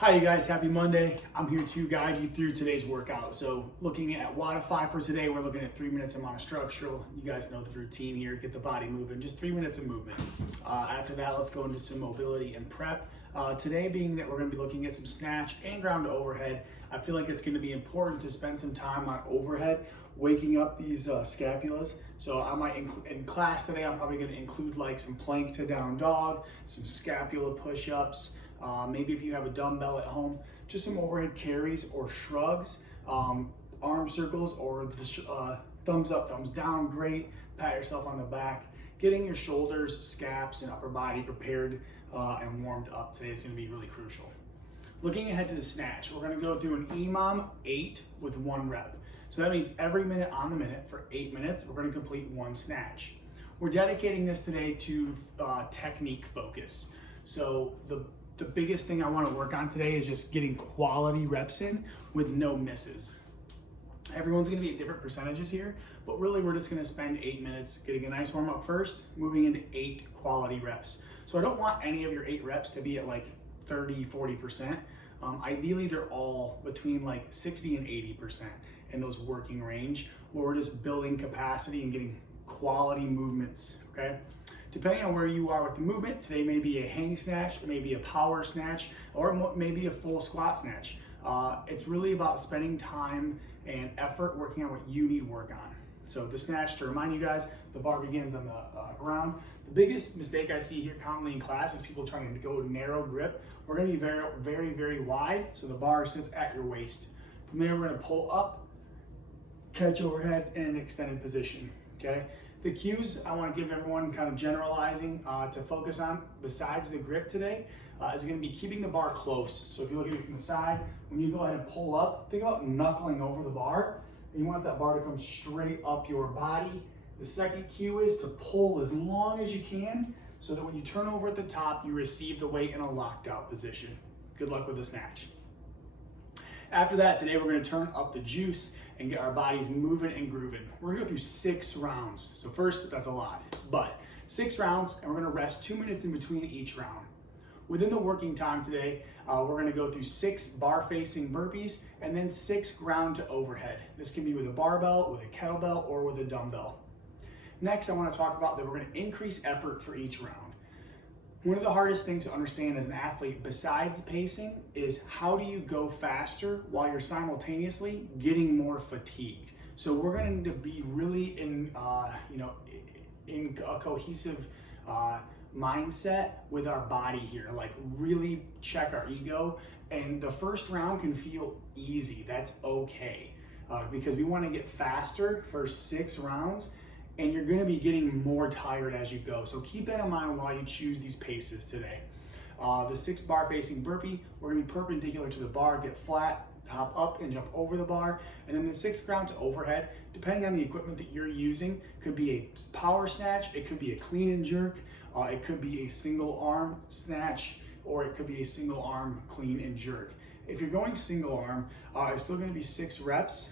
Hi you guys, happy Monday. I'm here to guide you through today's workout. So looking at Wadify for today, we're looking at 3 minutes of monostructural. You guys know the routine here, get the body moving, just 3 minutes of movement. After that, let's go into some mobility and prep. Today being that we're gonna be looking at some snatch and ground to overhead, I feel like it's gonna be important to spend some time on overhead, waking up these scapulas. So I might, in class today, I'm probably gonna include like some plank to down dog, some scapula push-ups, maybe if you have a dumbbell at home, just some overhead carries or shrugs, arm circles or the thumbs up, thumbs down, great. Pat yourself on the back. Getting your shoulders, scaps, and upper body prepared and warmed up today is going to be really crucial. Looking ahead to the snatch, we're going to go through an EMOM 8 with 1 rep. So that means every minute on the minute for 8 minutes, we're going to complete 1 snatch. We're dedicating this today to technique focus. So the biggest thing I want to work on today is just getting quality reps in with no misses. Everyone's going to be at different percentages here, but really we're just going to spend 8 minutes getting a nice warm up first, moving into 8 quality reps. So I don't want any of your 8 reps to be at like 30, 40%. Ideally, they're all between like 60 and 80% in those working range, where we're just building capacity and getting quality movements, okay? Depending on where you are with the movement, today may be a hang snatch, it may be a power snatch, or maybe a full squat snatch. It's really about spending time and effort working on what you need work on. So the snatch, to remind you guys, the bar begins on the ground. The biggest mistake I see here commonly in class is people trying to go narrow grip. We're gonna be very, very, very wide, so the bar sits at your waist. From there, we're gonna pull up, catch overhead in an extended position, okay? The cues I want to give everyone kind of generalizing to focus on besides the grip today is going to be keeping the bar close. So if you look at it from the side, when you go ahead and pull up, think about knuckling over the bar. And you want that bar to come straight up your body. The second cue is to pull as long as you can so that when you turn over at the top, you receive the weight in a locked out position. Good luck with the snatch. After that, today we're going to turn up the juice and get our bodies moving and grooving. We're gonna go through 6 rounds. So first, that's a lot, but 6 rounds, and we're gonna rest 2 minutes in between each round. Within the working time today, we're gonna go through 6 bar-facing burpees and then 6 ground to overhead. This can be with a barbell, with a kettlebell, or with a dumbbell. Next, I wanna talk about that we're gonna increase effort for each round. One of the hardest things to understand as an athlete, besides pacing, is how do you go faster while you're simultaneously getting more fatigued. So we're going to need to be really in a cohesive mindset with our body here. Like really check our ego. And the first round can feel easy. That's okay, because we want to get faster for 6 rounds. And you're gonna be getting more tired as you go. So keep that in mind while you choose these paces today. The 6 bar facing burpee, we're gonna be perpendicular to the bar, get flat, hop up and jump over the bar. And then the 6 ground to overhead, depending on the equipment that you're using, could be a power snatch, it could be a clean and jerk, it could be a single arm snatch, or it could be a single arm clean and jerk. If you're going single arm, it's still gonna be 6 reps,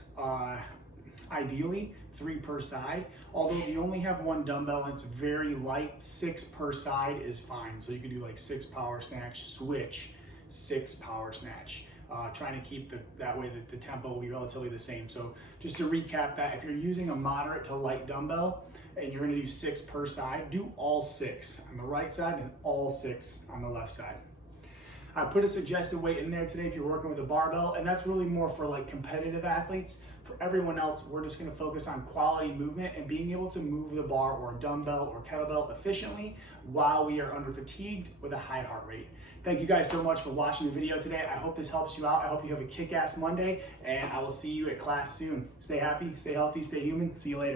ideally 3 per side. Although if you only have 1 dumbbell and it's very light, 6 per side is fine. So you could do like 6 power snatch, switch, 6 power snatch. Trying to keep that way that the tempo will be relatively the same. So just to recap that, if you're using a moderate to light dumbbell and you're gonna do 6 per side, do all 6 on the right side and all 6 on the left side. I put a suggested weight in there today if you're working with a barbell, and that's really more for like competitive athletes. For everyone else, we're just gonna focus on quality movement and being able to move the bar or dumbbell or kettlebell efficiently while we are under fatigued with a high heart rate. Thank you guys so much for watching the video today. I hope this helps you out. I hope you have a kick-ass Monday, and I will see you at class soon. Stay happy, stay healthy, stay human. See you later.